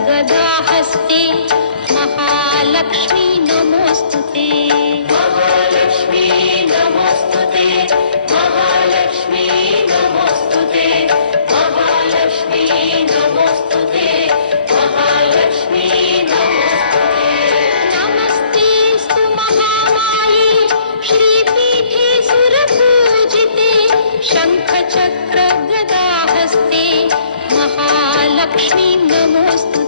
गदाहस्ते महालक्ष्मी नमोस्तुते। महालक्ष्मी नमोस्तुते, महालक्ष्मी नमोस्तुते, महालक्ष्मी नमोस्तुते, महालक्ष्मी नमोस्तुते। नमस्तेस्तु महामाये श्रीपीठे सुरपूजिते शङ्खचक्र गदाहस्ते महालक्ष्मी नमोस्तुते।